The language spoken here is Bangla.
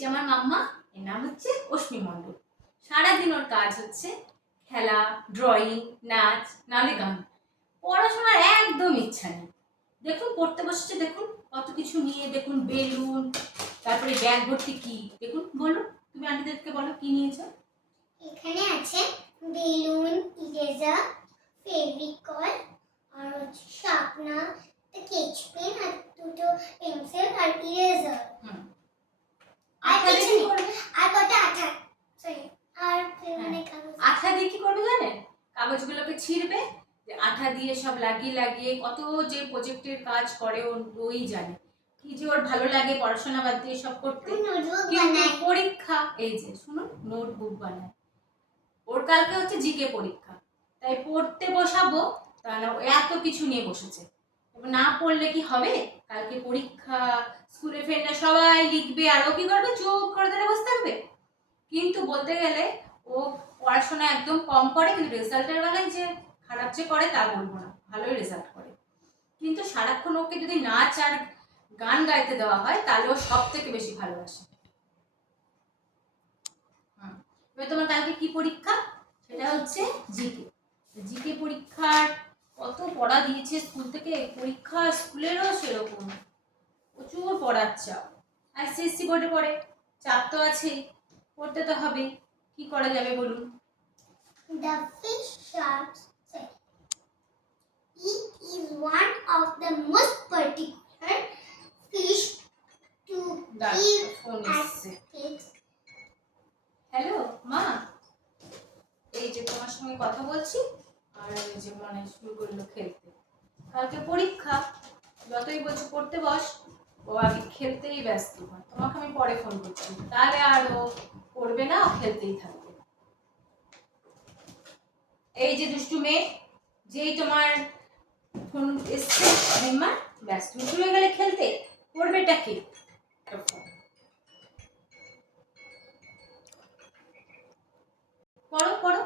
যে আমার মাম্মা, এর নাম হচ্ছে অশ্মি মণ্ডল। সারাদিন ওর কাজ হচ্ছে খেলা, ড্রয়িং, নাচ, নালে গান। পড়াশোনার একদম ইচ্ছা নেই। দেখুন পড়তে বসেছে, দেখুন কত কিছু নিয়ে, দেখুন বেলুন, তারপরে ব্যাগ ভর্তি কি, দেখুন বলো, তুমি আন্টিদেরকে বলো কি নিয়েছো। এখানে আছে বেলুন, ইরেজার, ফেভিকল, আর হচ্ছে শার্পনার, স্কেচ পেন, আর দুটো পেন্সিল আর ইরেজার। আঠা দিয়ে কি করবে? আর কত আঠা, সরি, আর মানে কাগজ। আঠা দিয়ে কি করবে জানেন? কাগজগুলোকে ছিঁড়বে, যে আঠা দিয়ে সব লাগিয়ে লাগিয়ে কত যে প্রজেক্টের কাজ করে ওই জানে, কি যে ওর ভালো লাগে পড়াশোনা বাদ দিয়ে সব করতে। কিন্তু পরীক্ষা, এই যে শুনুন, নোটবুক বানায়। ওর কালকে হচ্ছে জিকে পরীক্ষা, তাই পড়তে বসাবো, তা না এত কিছু নিয়ে বসেছে। না পড়লে কি হবে? কালকে পরীক্ষা, স্কুলে ফ্রেন্ডরা সবাই লিখবে, আর ও কি করবে? চুপ করে ধরে বসে থাকবে। কিন্তু বলতে গেলে ও পড়াশোনা একদম কম করে, কিন্তু রেজাল্টের বেলায় যে খারাপ যে করে তা বলবো না, ভালোই রেজাল্ট করে। কিন্তু সারাক্ষণ ওকে যদি নাচ আর গান গাইতে দেওয়া হয় তাহলে ও সব থেকে বেশি ভালোবাসে। এবার তোমার কালকে কি পরীক্ষা? সেটা হচ্ছে জিকে। জিকে পরীক্ষার কত পড়া দিয়েছে স্কুল থেকে, পরীক্ষা স্কুলেরও সেরকম প্রচুর পড়ার চাপ। আর সিএসসি বোর্ডে পড়ে, চাপ তো আছেই, পড়তে তো হবে, কি করা যাবে বলুন। The fish sharks say it is one of the most particular fish to keep at its. Hello মা, এই যে তোমার সঙ্গে কথা বলছি, আর এই যে মনে শুরু করলো খেলতে। কালকে পরীক্ষা, যতই বলছি পড়তে বস, ও আগে খেলতেই ব্যস্ত হয়। তোমাকে আমি পরে ফোন করছি, তাহলে আর ও পড়বে না, ও খেলতেই থাকবে। এই যে দুষ্টু মেয়ে, যেই তোমার ফোন এসছে মেম্বার, ব্যাস তুমি শুরু হয়ে গেলে খেলতে। পড়বেটা কি? পড়ো পড়ো।